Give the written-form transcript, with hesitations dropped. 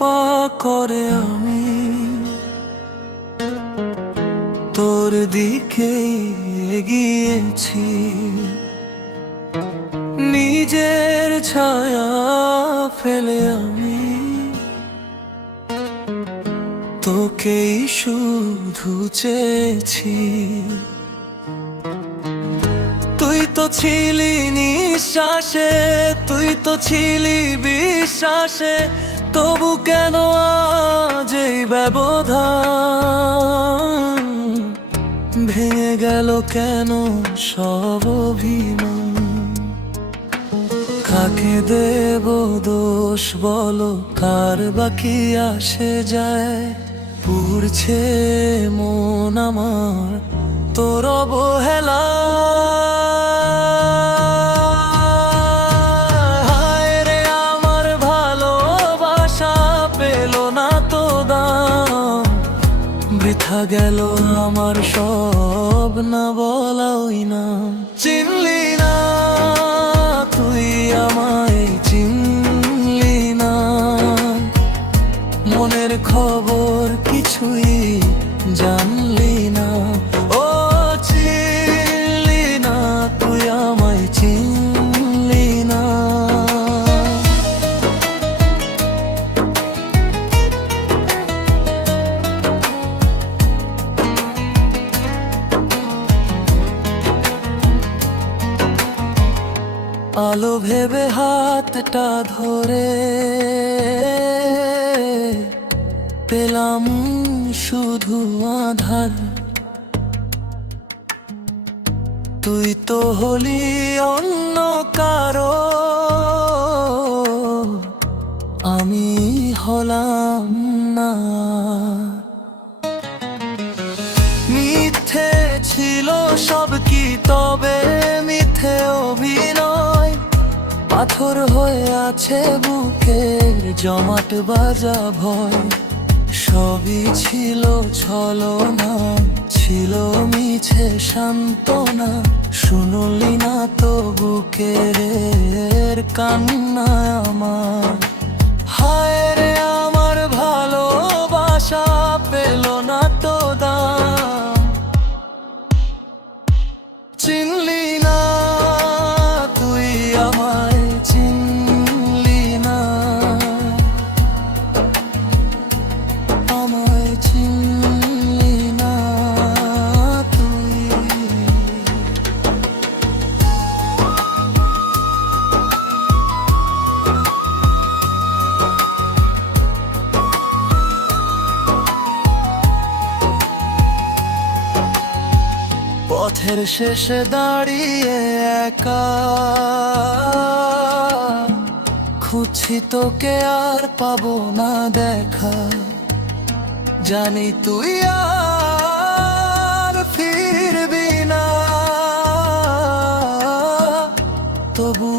পা করে আমি তোর দিকে এগিয়েছি, নিজের ছায়া ফেলে আমি তোকেই শুধু চেয়েছি। তুই তো ছিলি নিঃশ্বাসে, তুই তো ছিলি বিশ্বাসে, তবু কেন আজ এই ব্যবধান? ভেঙে গেল কেন সব অভিমান? কাকে দেব দোষ বলো, কার বাকি আসে যায়? পুড়ছে মন আমার তোর অবহেলা। হায় রে আমার ভালোবাসা পেল না তো দাম, বৃথা গেল আমার সব না বলা ওই নাম। চিনলি না তুই আমায়, চিনলি না, মনের খবর কিছুই জানলি না। ও চিনলি না তুই আমায়, চিনলি না। আলো ভেবে হাতটা ধরে পেলাম শুধু আধার। তুই তো হলি অন্য কারো, আমি হলাম না। মিথ্যে ছিল সব কি তবে মিথ্যে অভিনয়? পাথর হয়ে আছে বুকের জমাট বাজা ভয়। সবই ছিল ছলনা, ছিল মিছে সান্ত্বনা, শুনলি না তো বুকের কান্না আমার। হায় রে আমার ভালোবাসা পেল না তো দাম, চিনলি না তুই আমায়, চিনলি না, আমায় চিনলি না তুই। পথের শেষে দাঁড়িয়ে একা খুঁজছি তোকে, আর পাবো না দেখা। জানি তুই আর ফিরবি না, তবু